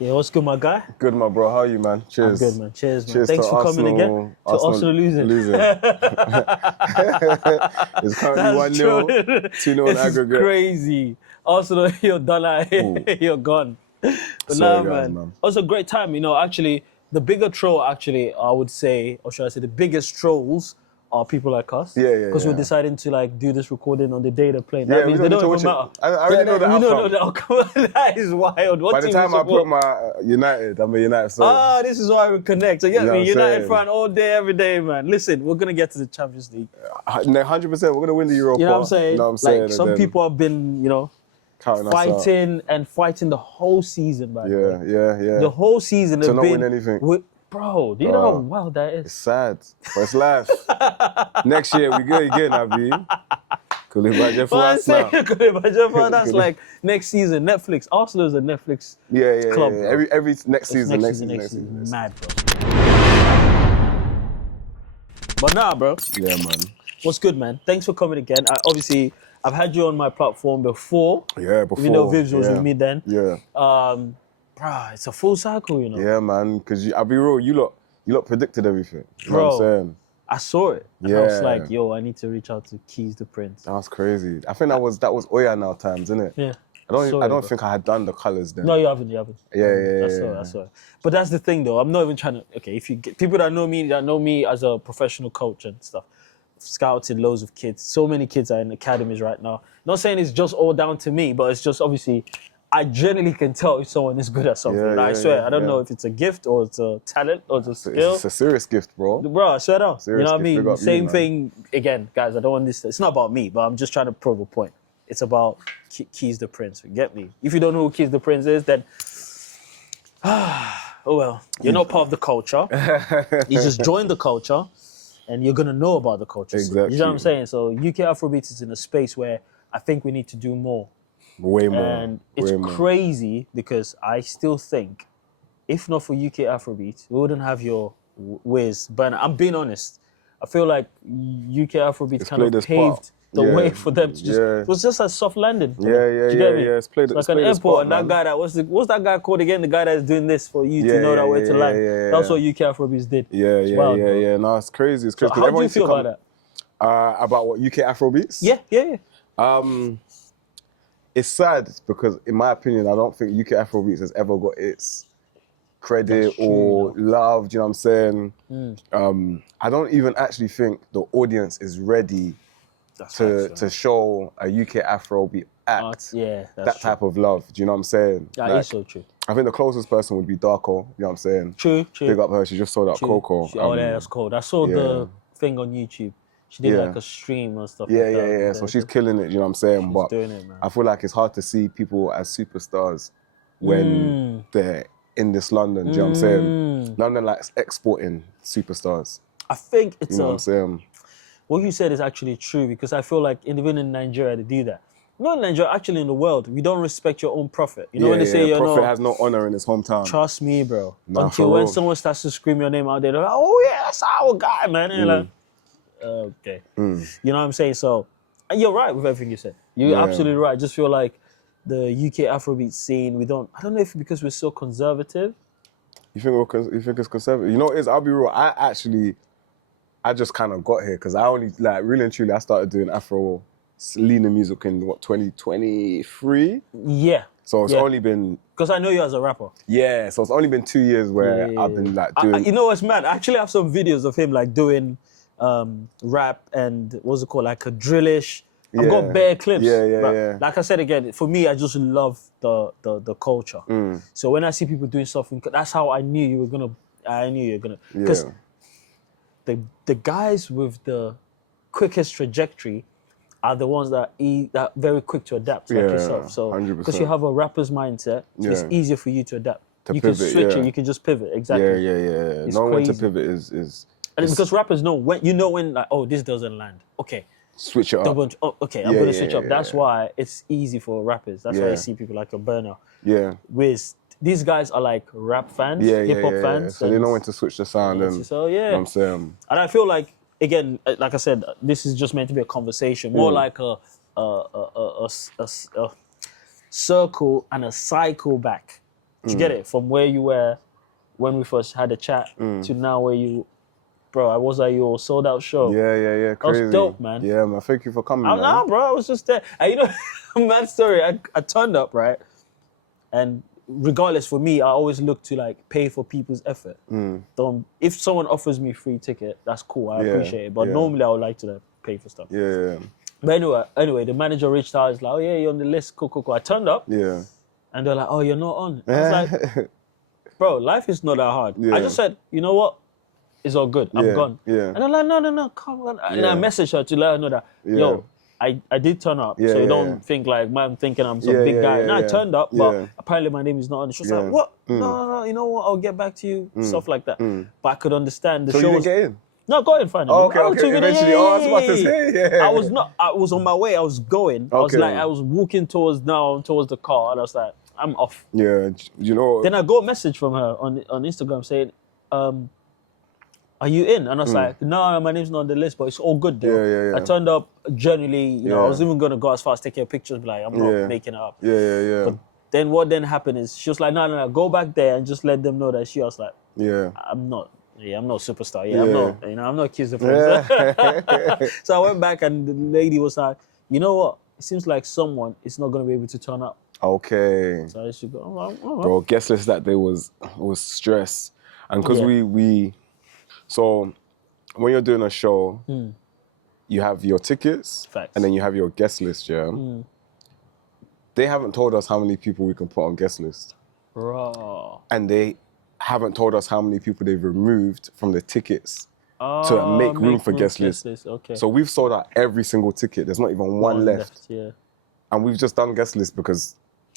Yeah, what's good, my guy? Good, my bro. How are you, man? Cheers. I'm good, man. Cheers, man. Cheers Thanks to for coming Arsenal, again. To Arsenal losing. It's currently That's 1-0, true. 2-0 in This is aggregate. crazy. Arsenal, you're done out. You're gone. But Sorry, nah, guys, man. Also, great time. Actually, the bigger troll, actually, I would say, or should I say, the biggest trolls are people like us. Yeah. Because we're deciding to do this recording on the day they're playing. Yeah, That means they don't even matter. I already know the we outcome. don't know the outcome. That is wild. What By the team time you I support? put my United, I'm a United fan. This is why we connect. So you get know me, what I'm United saying? fan all day, every day, man. Listen, we're gonna get to the Champions League. 100%, we're going to win the Europa. You know what I'm saying? You know what I'm saying? Like some people have been, counting us out. fighting the whole season, man. Yeah. The whole season To have not been win anything. Bro, do you know how wild that is? It's sad, but it's life. Next year, we go again, Abi. Kulibaje for us now. That's like next season, Netflix. Arsenal is a Netflix club. Yeah. Every next season. Mad, bro. But nah, bro. Yeah, man. What's good, man? Thanks for coming again. I've had you on my platform before. Yeah, before. Even though Vivs was with me then. Yeah. Bruh, it's a full cycle, Yeah, man. Because I'll be real, you lot predicted everything. You know what I'm saying? I saw it. And I was like, yo, I need to reach out to Keys the Prince. That's crazy. I think that was Oya now times, isn't it? Yeah. I don't think I had done the colours then. No, you haven't. Yeah. That's all. But that's the thing, though. I'm not even trying to. Okay, if you get people that know me as a professional coach and stuff, scouted loads of kids. So many kids are in academies right now. Not saying it's just all down to me, but it's just obviously I generally can tell if someone is good at something. I swear, I don't know if it's a gift or it's a talent or it's a skill. It's a serious gift, bro. Bro, I swear down. You know what I mean? Same man. thing again, guys. I don't want this. It's not about me, but I'm just trying to prove a point. It's about Keys the Prince. Get me? If you don't know who Keys the Prince is, then oh well, you're not part of the culture. You just joined the culture, and you're gonna know about the culture. Exactly. You know what I'm saying? So UK Afrobeats is in a space where I think we need to do more. Way more. And it's crazy because I still think, if not for UK Afrobeats, we wouldn't have your Wiz. But I'm being honest. I feel like UK Afrobeats kind of paved the way for them to just. It was just a soft landing. Yeah. It's played. It's like an airport, and that guy what's that guy called again? The guy that's doing this for you to know that way to land. That's what UK Afrobeats did. Yeah. No, it's crazy. It's crazy. So how do you feel about that? About what, UK Afrobeats? Yeah. It's sad because, in my opinion, I don't think UK Afrobeats has ever got its credit or love. Do you know what I'm saying? I don't even actually think the audience is ready to show a UK Afrobeat act that type of love. Do you know what I'm saying? That is so true. I think the closest person would be Darko. You know what I'm saying? True. Big up her. She just sold out Coco. That's cold. I saw the thing on YouTube. She did like a stream and stuff. Yeah. So she's killing it, you know what I'm saying? She's but doing it, man. I feel like it's hard to see people as superstars when they're in this London, do you know what I'm saying? London likes exporting superstars. I think it's you know what I'm saying? What you said is actually true because I feel like even in Nigeria they do that. Not in Nigeria, actually in the world, we don't respect your own prophet. You know when they say your prophet has no honor in his hometown. Trust me, bro. Nah, until when someone starts to scream your name out there, they're like, oh yeah, that's our guy, man. And you're like, okay. You know what I'm saying? So, and you're right with everything you said. You're absolutely right. I just feel like the UK Afrobeat scene, I don't know if because we're so conservative. You think it's conservative? You know what it is? I'll be real. I just kind of got here because I only, really and truly, I started doing Afro leaning music in, 2023? Yeah. So it's only been... Because I know you as a rapper. Yeah, so it's only been 2 years where I've been doing... you know what's mad? I actually have some videos of him doing rap and what's it called? Like a drillish. I've got bare clips. Yeah. Like I said again, for me, I just love the culture. So when I see people doing something, that's how I knew you were gonna. Because the guys with the quickest trajectory are the ones that are very quick to adapt, like yourself. So because you have a rapper's mindset, it's easier for you to adapt. You can switch it. You can just pivot. Exactly. Yeah. Knowing when to pivot is. And because rappers know when this doesn't land. Okay. Switch it up. Okay, I'm gonna switch up. That's why it's easy for rappers. That's why I see people like a Burner. Yeah. Wiz. These guys are like rap fans, hip hop fans. So they know when to switch the sound. And, so you know what I'm saying? And I feel like, again, like I said, this is just meant to be a conversation, more like a circle and a cycle back. Do you get it? From where you were when we first had a chat to now where you, bro, I was at your sold out show. Yeah. Crazy. That was dope, man. Yeah, man. Thank you for coming, man. Nah, bro, I was just there. And you know, mad story. I turned up, right? And regardless, for me, I always look to like pay for people's effort. Don't, if someone offers me free ticket, that's cool. I appreciate it. But normally I would like to pay for stuff. Yeah. But anyway, the manager reached out. He's like, oh yeah, you're on the list. Cool. I turned up. Yeah. And they're like, oh, you're not on. I was like, bro, life is not that hard. Yeah. I just said, you know what? It's all good. I'm gone. Yeah. And they're like, no, come on. And I messaged her to let her know that, yo, I did turn up. So you don't think like, man, thinking I'm some big guy. I turned up, but apparently my name is not on. She was like, what? No, you know what? I'll get back to you. Stuff like that. But I could understand the show. So you didn't get in? No, go and find it. Oh, okay. Eventually, I was about to say, I was on my way. I was going. I was walking towards the car. And I was like, I'm off. Yeah, you know. Then I got a message from her on Instagram saying, are you in? And I was like, no, my name's not on the list, but it's all good though. Yeah. I turned up generally, you know, I was even going to go as far as taking pictures, but like, I'm not making it up. Yeah. But then what then happened is she was like, no, go back there and just let them know that she was like, I'm not a superstar. I'm not accused of it. So I went back and the lady was like, you know what? It seems like someone is not going to be able to turn up. Okay. So I should go, all right. Bro, guest list that day was stress. And because we so when you're doing a show, you have your tickets. Facts. And then you have your guest list, They haven't told us how many people we can put on guest list. Bro. And they haven't told us how many people they've removed from the tickets to make room for guest list. Okay. So we've sold out every single ticket. There's not even one left. Yeah. And we've just done guest list because,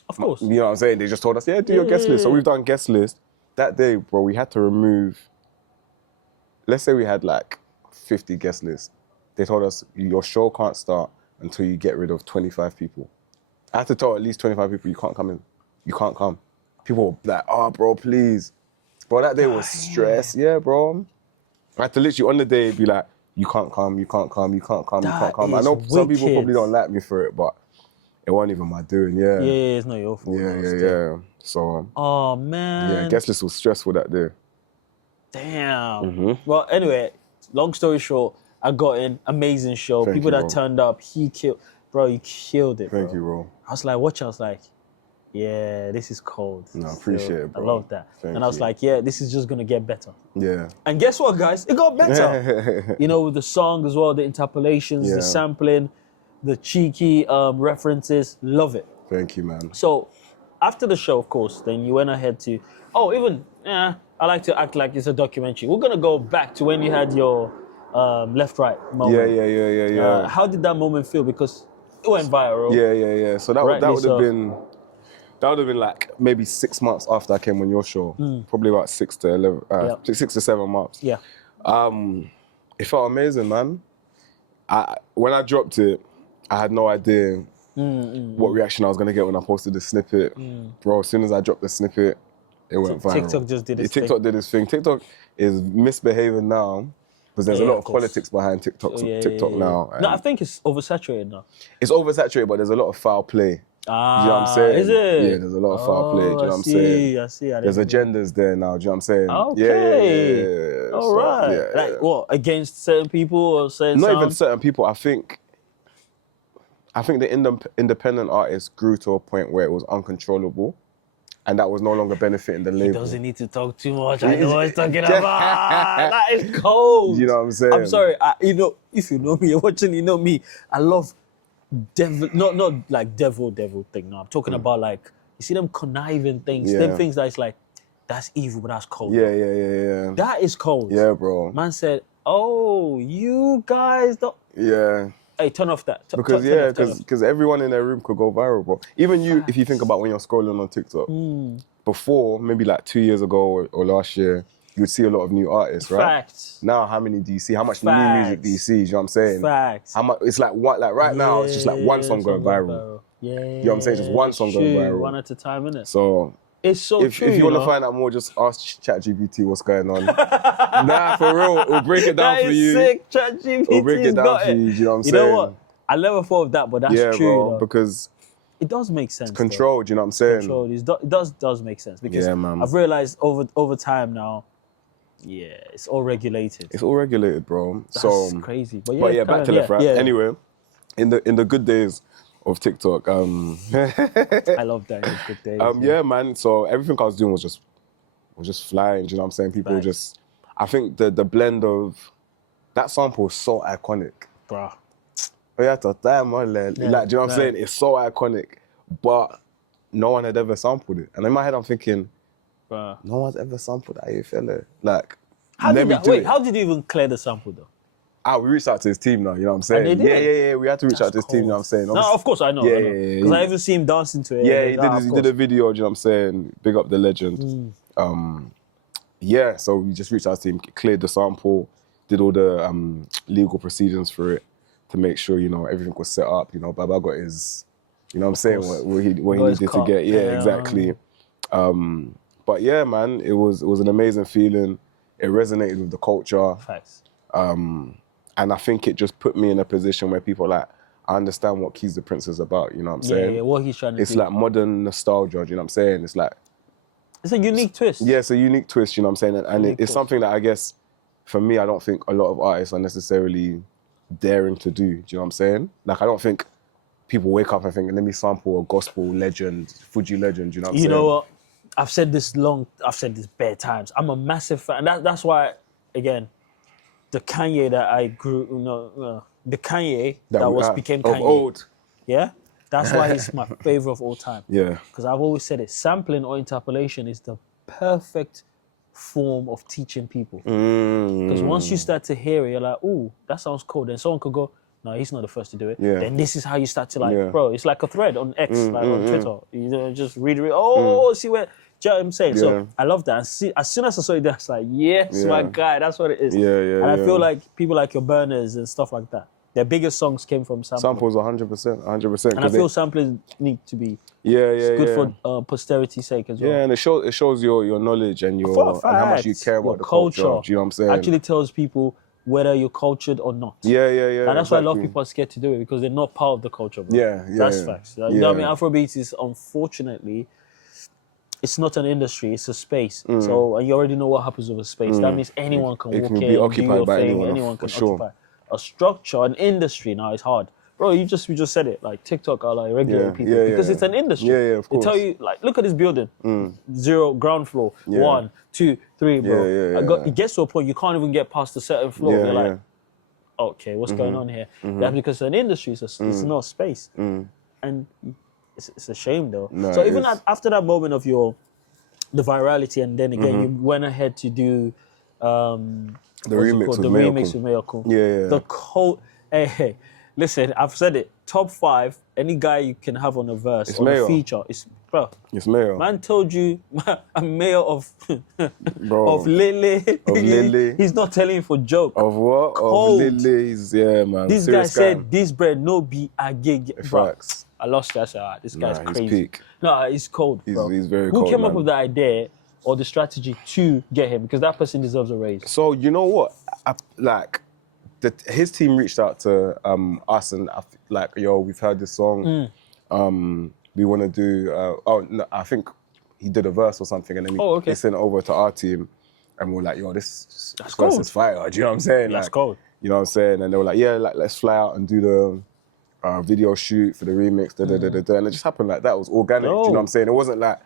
of course, you know what I'm saying? They just told us, do your guest list. So we've done guest list. That day, bro, we had to remove, let's say we had like 50 guest lists. They told us your show can't start until you get rid of 25 people. I had to tell at least 25 people, you can't come in. You can't come. People were like, oh, bro, please. Bro, that day was stress. Yeah, bro. I had to literally on the day be like, you can't come. I know some people probably don't like me for it, but it wasn't even my doing, Yeah, it's not your fault. Yeah. So, oh, man. Yeah, guest list was stressful that day. Damn. Well, anyway, long story short, I got in, amazing show. People that turned up, you killed it, bro. Thank you, bro. I was like, watch, I was like, yeah, this is cold. No, I appreciate it, bro. I love that. I was like, yeah, this is just going to get better. Yeah. And guess what, guys? It got better. You know, with the song as well, the interpolations, the sampling, the cheeky references. Love it. Thank you, man. So after the show, of course, then you went ahead to, I like to act like it's a documentary. We're going to go back to when you had your left-right moment. Yeah. How did that moment feel? Because it went viral. Yeah. So that would have been like maybe 6 months after I came on your show. Probably about 6 to 7 months. Yeah. It felt amazing, man. When I dropped it, I had no idea what reaction I was gonna get when I posted the snippet. Bro, as soon as I dropped the snippet, it went viral. TikTok just did its thing. TikTok did its thing. TikTok is misbehaving now because there's a lot of politics behind TikTok now. No, I think it's oversaturated now. It's oversaturated, but there's a lot of foul play. Do you know what I'm saying? Is it? Yeah, there's a lot of foul play. Do you know what I'm saying? I see. There's agendas there now. Do you know what I'm saying? Okay. Yeah. All right. Like what? Against certain people or certain Not sounds? even certain people. I think the independent artist grew to a point where it was uncontrollable, and that was no longer benefiting the label. He doesn't need to talk too much. I know what he's talking about. That is cold. You know what I'm saying? I'm sorry. If you know me, you're watching. You know me. I love devil. Not like devil thing. No, I'm talking about like you see them conniving things. Them things that's like that's evil, but that's cold. Yeah. That is cold. Yeah, bro. Man said, "Oh, you guys don't." Yeah. Hey, turn off that. Because everyone in their room could go viral, bro. Even you, if you think about when you're scrolling on TikTok, before, maybe like 2 years ago or last year, you would see a lot of new artists, right? Facts. Now, how many do you see? How much new music do you see? Do you know what I'm saying? Facts. How much? It's like what? Like right now, it's just like one song going viral. Yeah. You know what I'm saying? Just one song going viral. One at a time, innit? So it's so true. If you want to find out more, just ask ChatGPT what's going on. Nah, for real, it'll break it down for you. That is sick. ChatGPT It'll break it down for you. Do you know what I'm saying? You know what? I never thought of that, but that's true. Bro, because it does make sense. Controlled, you know what I'm saying? Controlled. It does make sense because Yeah, man. I've realized over time now, yeah, it's all regulated. It's all regulated, bro. That's crazy. But yeah, back to left, right? Anyway, in the good days of TikTok, I love that. In the good days. yeah, man. So everything I was doing was just flying. Do you know what I'm saying? People just, I think the blend of that sample is so iconic. Bruh. Like, do you know what I'm saying? It's so iconic, but no one had ever sampled it. And in my head, I'm thinking, Bruh. no one's ever sampled that, you fella. Like, how did you even clear the sample though? We reached out to his team now, you know what I'm saying? And they did? Yeah, we had to reach out to his team, you know what I'm saying? No, of course I know. Yeah. Because I even see him dancing to it. Yeah, he did a video, you know what I'm saying? Big up the legend. Yeah, so we just reached out to him, cleared the sample, did all the legal proceedings for it to make sure, you know, everything was set up. You know, Baba got his, you know what I'm saying, what he needed to get. Yeah, exactly. But yeah, man, it was an amazing feeling. It resonated with the culture. Facts. And I think it just put me in a position where people are like, I understand what Keys the Prince is about, you know what I'm saying? Yeah, what he's trying to do. It's like modern nostalgia, you know what I'm saying? It's like... It's a unique twist. Yeah, it's a unique twist, you know what I'm saying? And it's something that I guess, for me, I don't think a lot of artists are necessarily daring to do, do you know what I'm saying? Like, I don't think people wake up and think, let me sample a gospel legend, Fuji legend, you know what I'm saying? You know what? I've said this bare times. I'm a massive fan. That's why, again, the Kanye that I grew, the Kanye that became Kanye. Of old. Yeah? That's why he's my favorite of all time. Yeah. Because I've always said it, sampling or interpolation is the perfect form of teaching people. Because once you start to hear it, you're like, ooh, that sounds cool. Then someone could go, no, he's not the first to do it. Yeah. Then this is how you start to like, bro, it's like a thread on X, like on Twitter. You know, just read it. Oh, see where, do you know what I'm saying? Yeah. So I love that. And as soon as I saw it, that's like, yes, my guy, that's what it is. And I feel like people like your Burners and stuff like that, their biggest songs came from samples. 100%. And I feel sampling need to be it's good for posterity's sake as well. Yeah, and it shows your knowledge and and how much you care about the culture. Do you know what I'm saying? Actually tells people whether you're cultured or not. Yeah. And that's why a lot of people are scared to do it because they're not part of the culture, bro. That's facts. You know what I mean? Afrobeats is unfortunately, it's not an industry, it's a space. So and you already know what happens with a space. That means anyone can walk in, be occupied do your by thing, anyone can occupy. A structure, an industry now is hard. Bro, we just said it, like TikTok are like regulating people because it's an industry. Yeah, of course. They tell you, like, look at this building. 0, ground floor, 1, 2, 3, bro. It gets to a point you can't even get past a certain floor. You're like, okay, what's going on here? That's because it's an industry, it's not a space. And it's a shame though. No, so even after that moment of the virality, and then again, you went ahead to do the remix with Miracle. Yeah. The cult. Hey, listen, I've said it. Top 5, any guy you can have on a verse it's or Mayo. a feature. It's Mayo. Man told you I'm mayor of bro, of Lily. Of Lily. He's not telling you for joke. Of what? Cold. Of Lily's, yeah, man. This guy said this bread no be a gig. Facts. I lost that. This guy's crazy. He's peak. No, he's cold, bro. He's very cold. Who came up with the idea or the strategy to get him? Because that person deserves a raise. So you know what? His team reached out to us and like, yo, we've heard this song. We want to do. I think he did a verse or something, and then he sent it over to our team, and we're like, yo, this verse is fire. Do you know what I'm saying? That's like, cold. You know what I'm saying? And they were like, yeah, like let's fly out and do the video shoot for the remix. And it just happened like that. It was organic. Do you know what I'm saying? It wasn't like.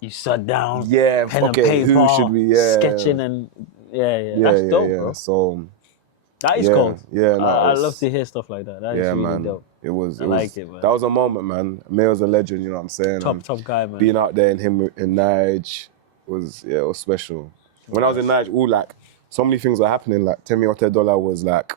You sat down, pen and paper, who should we, sketching and that's dope, bro. So that is cool. Yeah, no, I love to hear stuff like that. That is really man. dope. It was. I like it, man. That was a moment, man. Mayo's a legend. You know what I'm saying? Top guy, man. Being out there and him in Nige was special. When I was in Nige, like so many things were happening. Like Temi Otedola was like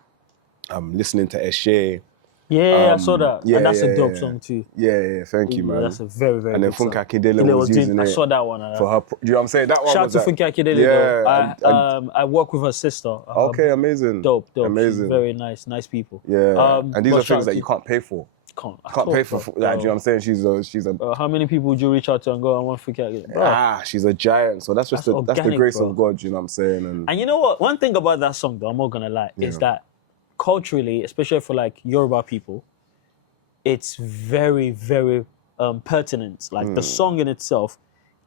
listening to Eshe. Yeah, I saw that. And that's a dope song too. Yeah, thank you, man. That's a very, very and then good song. Funke Akindele was using it. I saw that one. For her, do you know what I'm saying? That one Shout was out to Funke Akindele. Yeah. I work with her sister. Okay, amazing. Dope. Amazing. She's very nice people. Yeah. And these are things that you can't pay for. Can't pay for. Like, do you know what I'm saying? She's a. How many people would you reach out to and go, I want Funke Akindele? She's a giant. So that's just that's the grace of God. You know what I'm saying? And you know what? One thing about that song, though, I'm not gonna lie, is that culturally, especially for like Yoruba people, it's very, very pertinent. Like the song in itself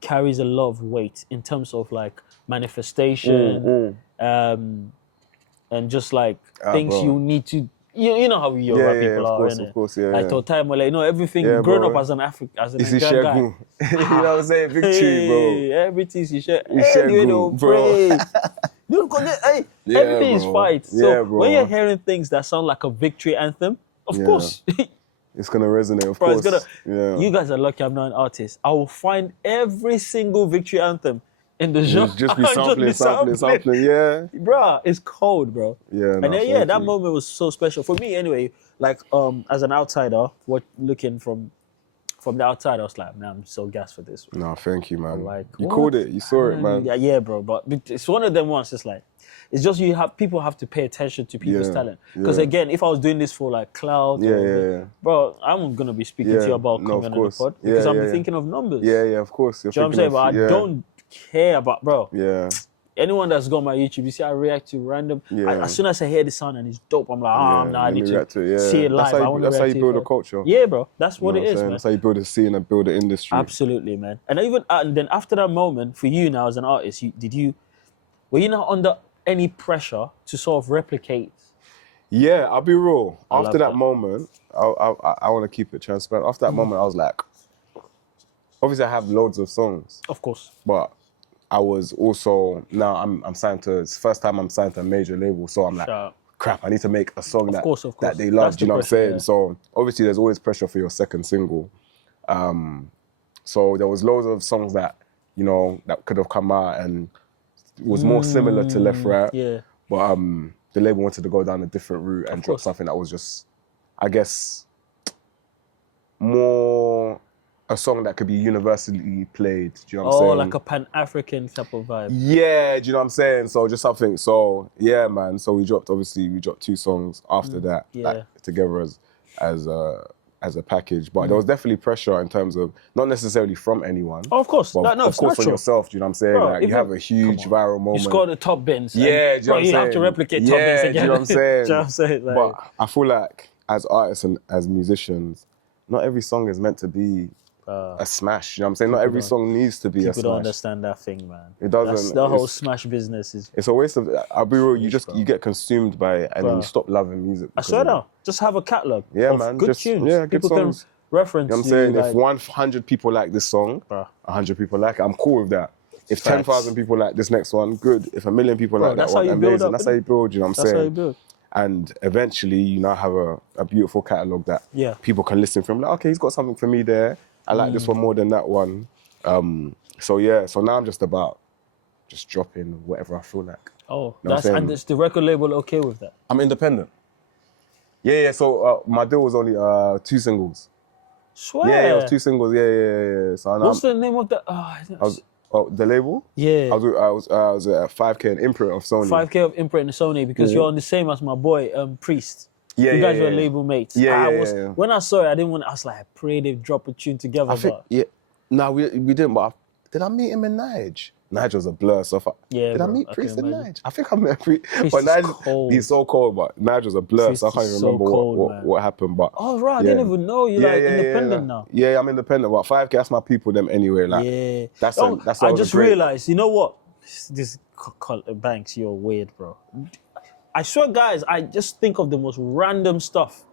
carries a lot of weight in terms of like manifestation, and just like things bro. you need to. You know how Yoruba people are, of innit? course, yeah. Like time, like, you know, everything. Yeah, Growing bro. up as an It's Nigerian guy, you know what I'm saying? Victory, bro. everything you share, Ishegu, bro. pray. You know, everything is bro. fight. Yeah, So bro. when you're hearing things that sound like a victory anthem, of course, it's gonna resonate, of bro, course. it's gonna. You guys are lucky I'm not an artist. I will find every single victory anthem in the genre. Just be sampling, yeah. Bro, it's cold, bro. Yeah, And then, that moment was so special for me. Anyway, like as an outsider, looking from the outside, I was like, man, I'm so gassed for this. No, thank you, man. Like, you called it, you saw it, man. Yeah, bro. But it's one of them ones. It's like, it's just people have to pay attention to people's talent. Because again, if I was doing this for like clout, bro, I'm gonna be speaking to you about coming on the pod because I'm thinking of numbers. Yeah, of course. Do you know what I'm saying? But I don't care about, bro. Yeah. Anyone that's got my YouTube, you see, I react to random. As soon as I hear the sound and it's dope, I'm like, I need to see it live. That's how you build a culture. Yeah, bro. That's what it is, man. That's how you build a scene and build an industry. Absolutely, man. And then after that moment, for you now as an artist, were you not under any pressure to sort of replicate? Yeah, I'll be real. After that moment, I want to keep it transparent. After that moment, I was like, obviously I have loads of songs. Of course. But I was also, now I'm signed to, it's the first time I'm signed to a major label, so I'm like, crap, I need to make a song that they love, you know what I'm saying? Yeah. So obviously there's always pressure for your second single. So there was loads of songs that, you know, that could have come out and was more similar to Left Right. Yeah. But the label wanted to go down a different route and drop something that was just, I guess, more a song that could be universally played. Do you know what I'm saying? Oh, like a Pan-African type of vibe. Yeah, do you know what I'm saying? So just something. So yeah, man. So we dropped 2 songs after that, like, together as a package. But there was definitely pressure in terms of not necessarily from anyone. Oh, of course. But of course from yourself. Do you know what I'm saying? Bro, like you have a huge viral moment. You score the top bins. Yeah, do you know what I'm saying? You have to replicate top bins again. Do you know what I'm saying? Do you know what I'm saying? Like, but I feel like as artists and as musicians, not every song is meant to be a smash, you know what I'm saying? Not every song needs to be a smash. People don't understand that thing, man. It doesn't. The whole smash business is... It's a waste of... I'll be real, you get consumed by it and then you stop loving music. I swear now, just have a catalogue of good tunes. Yeah, good people songs. Can reference you know what I'm saying? Like, if 100 people like this song, 100 people like it, I'm cool with that. If 10,000 people like this next one, good. If 1 million people like that one, amazing. That's how you build, you know what I'm saying? That's how you build. And eventually, you now have a beautiful catalogue that people can listen from. Like, okay, he's got something for me there. I like this one more than that one. So now I'm just about dropping whatever I feel like. Oh, and is the record label okay with that? I'm independent. Yeah. So my deal was only 2 singles. Swear. Yeah, it was 2 singles. Yeah. So what's the name of the? The label? Yeah. I was at 5K an imprint of Sony. 5K of imprint of Sony because you're on the same as my boy Priest. Yeah, you guys were label mates. Yeah, When I saw it, I didn't want. I was like, I pray they drop a tune together. No, we didn't. But did I meet him in Nige? Nige was a blur. So did I meet Priest in Nige? I think I met Priest. But Nige, he's so cold. But Nige was a blur, so I can't even remember what happened. But I didn't even know you independent now. Yeah, I'm independent. But 5K, that's my people. Them anyway. Like that's. I just realized. You know what? This Banks, you're weird, bro. I swear, guys, I just think of the most random stuff.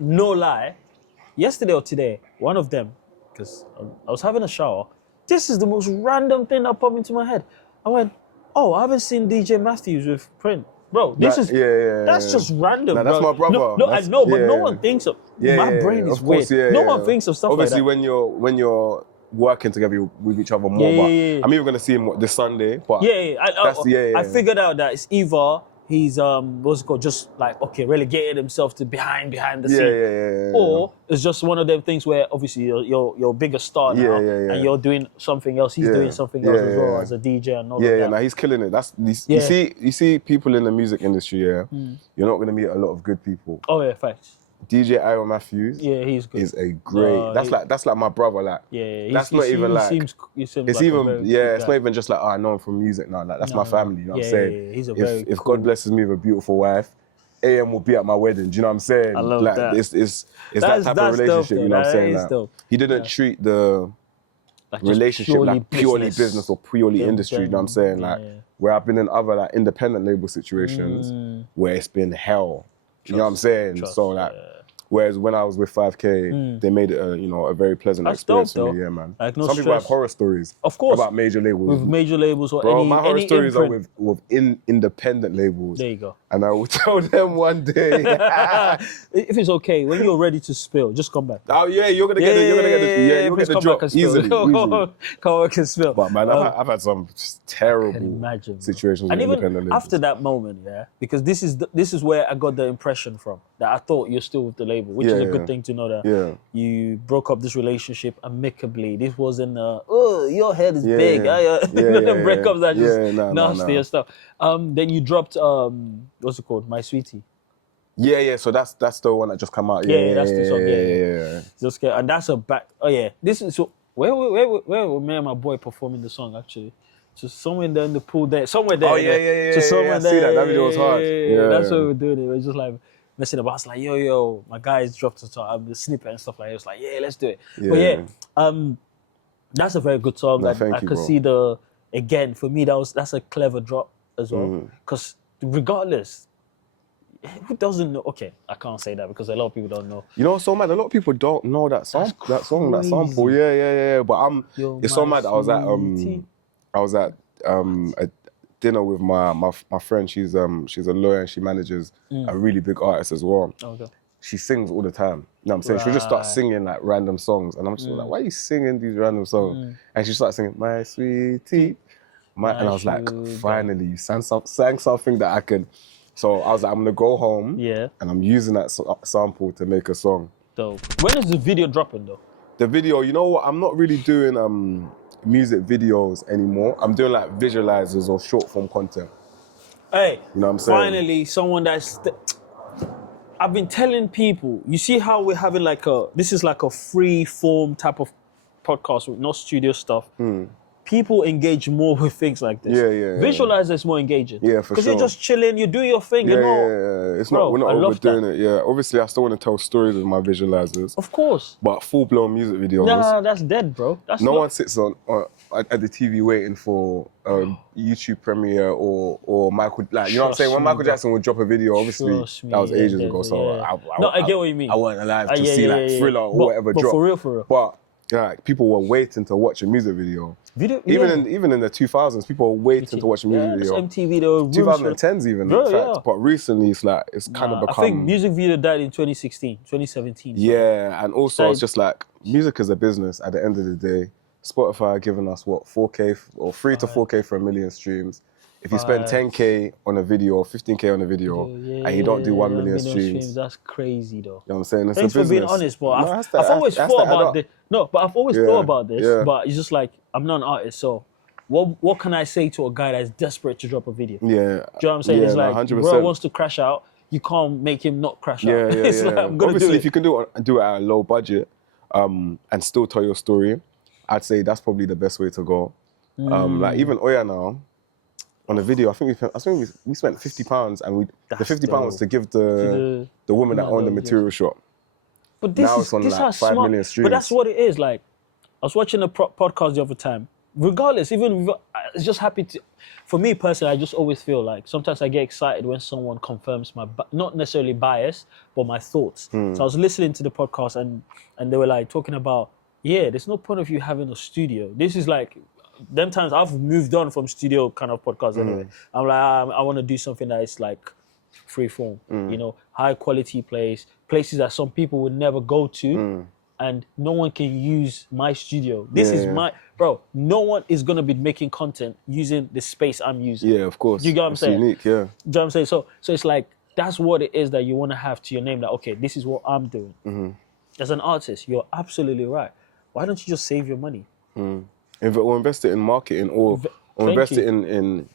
No lie. Yesterday or today, one of them, because I was having a shower, this is the most random thing that popped into my head. I went, I haven't seen DJ Matthews with Print. Bro, that's just random, bro. That's my brother. No, I know, but no one thinks of... my brain is weird. No one thinks of stuff Obviously, like that. when you're working together with each other more, but I'm even going to see him this Sunday. But I figured out that it's either... He's just like relegated himself to behind the scene, or it's just one of them things where obviously you're a bigger star now, and you're doing something else. He's doing something else as well as a DJ and all of that. Yeah, he's killing it. You see people in the music industry. You're not gonna meet a lot of good people. Oh yeah, facts. DJ Aaron Matthews, he's good. Is a great. That's like my brother. Like, that's not even like. It's not even just like I know him from music now. Like that's my family. You know what I'm saying? He's a if God blesses me with a beautiful wife, AM will be at my wedding. Do you know what I'm saying? I love like, that. It's that type of relationship. Dope, you know what I'm saying? That is Like, dope. he didn't treat the like just relationship like purely business or purely industry. You know what I'm saying? Like, where I've been in other like independent label situations where it's been hell. You know what I'm saying? So like. Whereas when I was with 5K, they made it a very pleasant experience for me, yeah, man. Like, no Some people have horror stories, of course, about major labels. With major labels or Bro, any my horror stories imprint. are with independent labels. There you go. And I will tell them one day. If it's okay, when you're ready to spill, just come back. Oh yeah, you're gonna get the drop easily. Come back and spill. But man, I've had some terrible situations with independent labels. After that moment, yeah, because this is where I got the impression from that I thought you're still with the label, which is a good thing to know that you broke up this relationship amicably. This wasn't your head is big. Breakups are just nasty and stuff. Then you dropped what's it called? My Sweetie. Yeah. So that's the one that just come out. Yeah, that's the song. Yeah. Just get, and that's a back. Oh yeah, this is so. Where were me and my boy performing the song actually? Just somewhere there in the pool there, somewhere there. Oh yeah. So somewhere there. See that video was hard. Yeah, that's what we were doing. It was just like messing about. I was like, yo, my guys dropped the snippet and stuff like that. It was like, yeah, let's do it. Yeah. But yeah, that's a very good song. No, I could see again, for me, that's a clever drop as well. Because regardless, who doesn't know? Okay, I can't say that because a lot of people don't know. You know what's so mad? A lot of people don't know that song, that sample. Yeah. But it's so mad that I was at a dinner with my friend. She's a lawyer and she manages a really big artist as well. Okay. She sings all the time. You know what I'm saying? She'll just start singing like random songs. And I'm just like, why are you singing these random songs? And she starts singing, My Sweetie. And I was like, finally, you sang something that I can. So I was like, I'm gonna go home and I'm using that sample to make a song. Dope. When is the video dropping though? The video, you know what? I'm not really doing music videos anymore. I'm doing like visualizers or short form content. Hey, you know what I'm saying? Finally, someone that's. I've been telling people, you see how we're having this is like a free form type of podcast with no studio stuff. People engage more with things like this. Yeah. Visualizer is more engaging. Yeah, for sure. Because you're just chilling, you do your thing, Yeah. It's not, we're not overdoing it. Yeah, obviously I still want to tell stories with my visualizers. Of course. But full-blown music videos. Nah, that's dead, bro. No one sits at the TV waiting for YouTube premiere or Michael, like, you know what I'm saying? When Michael Jackson would drop a video, obviously that was ages ago. So I get what you mean. I wasn't alive to see Thriller or whatever drop. For real. But like, people were waiting to watch a music video. Even in the 2000s, people were waiting to watch a music video. MTV, there were 2010s even, in fact. But recently, it's kind of become. I think music video died in 2016, 2017. Yeah, and also it's just like music is a business. At the end of the day, Spotify are giving us 4K or 3 to 4K for 1 million streams. If you spend 10K on a video or 15K on a video and you don't do 1 million streams, that's crazy though. You know what I'm saying? It's Thanks a business. for being honest, but I've always thought about this. No, but I've always thought about this. But it's just like, I'm not an artist, so what can I say to a guy that's desperate to drop a video? Yeah. Do you know what I'm saying? It's like, 100%. Bro wants to crash out, you can't make him not crash out. It's like, I'm gonna Obviously, do it. if you can do it at a low budget and still tell your story, I'd say that's probably the best way to go. Like even Oya now, on a video, I think we spent £50 and the £50 was to give the woman that owned the material shop. But this now it's on like 5 million streams. But that's what it is. Like, I was watching a podcast the other time. Regardless, it's just happy to. For me personally, I just always feel like sometimes I get excited when someone confirms not necessarily bias, but my thoughts. So I was listening to the podcast and they were like talking about, there's no point of you having a studio. This is like. Them times I've moved on from studio kind of podcasts anyway. I'm like, I want to do something that is like free form, high quality places that some people would never go to, and no one can use my studio. This is bro. No one is gonna be making content using the space I'm using. Yeah, of course. You get what I'm saying? Unique, yeah. Do you know what I'm saying? So it's like that's what it is that you want to have to your name. That okay, this is what I'm doing. As an artist, you're absolutely right. Why don't you just save your money? Or invest it in marketing, or invest it in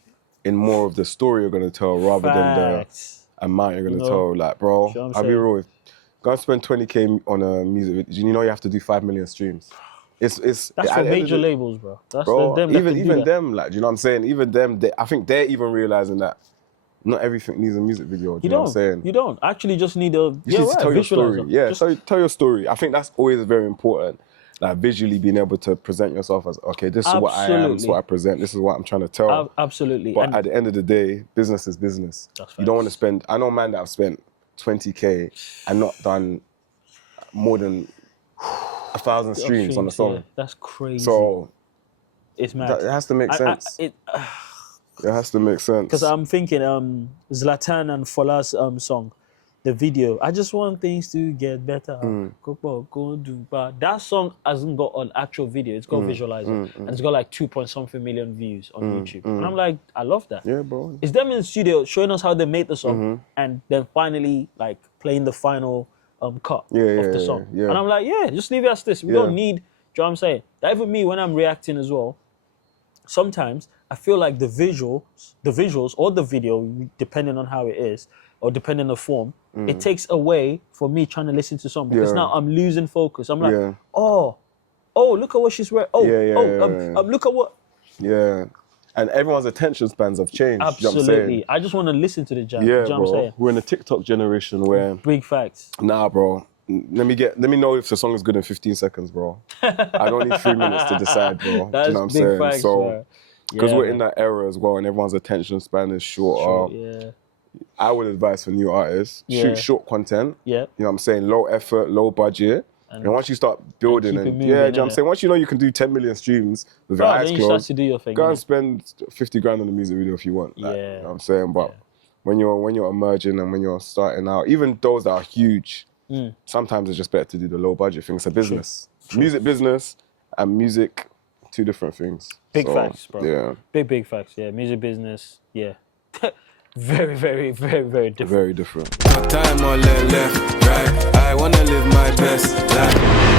more of the story you're going to tell rather than the amount you're going to tell. Like, bro, I'll be real with go and spend 20K on a music video. You know you have to do 5 million streams. That's for major labels, bro. That's bro, them even them, like, do you know what I'm saying? Even them, I think they're even realizing that not everything needs a music video. Do You know what I'm saying? You don't. Actually just need a You just tell your story. visualizer. Yeah, so tell your story. I think that's always very important. Like visually being able to present yourself as, okay, this is what I am, this is what I present, this is what I'm trying to tell. Absolutely. But at the end of the day, business is business. You don't want to spend, I know man that have spent 20K and not done more than 1,000 streams on the song. Yeah, that's crazy. So it's mad. it has to make sense. It has to make sense. Because I'm thinking Zlatan and Fola's song, the video, I just want things to get better. That song hasn't got an actual video, it's got a visualizer. And it's got like 2-point-something million views on YouTube. And I'm like, I love that. Yeah, bro. It's them in the studio showing us how they made the song and then finally like playing the final cut of the song. Yeah. And I'm like, yeah, just leave it as this. We don't need, do you know what I'm saying? That even me, when I'm reacting as well, sometimes I feel like the visuals or the video, depending on how it is, or depending on the form, it takes away from me trying to listen to something. Because now I'm losing focus. I'm like, oh, look at what she's wearing. Look at what. Yeah. And everyone's attention spans have changed. Absolutely. You know what I'm saying? I just want to listen to the jam. Yeah, you know bro. What I'm saying? We're in a TikTok generation where... Big facts. Nah, bro. Let me know if the song is good in 15 seconds, bro. I don't need 3 minutes to decide, bro. That's do you know what I'm big saying? facts, so, because we're in man. that era as well and everyone's attention span is shorter. I would advise for new artists, shoot short content. Yeah. You know what I'm saying? Low effort, low budget. And once you start building keep it and moving, you know what I'm saying? Once you know you can do 10 million streams with your eyes then you closed, start to do your thing. go and spend 50 grand on a music video if you want. Like, you know what I'm saying? But when you're emerging and when you're starting out, even those that are huge, sometimes it's just better to do the low budget thing. It's a business. True. Music business and music, two different things. Big facts, bro. Yeah. Big facts, yeah. Music business, yeah. Very, very, very, very different. Very different. No time or left, right. I wanna live my best life.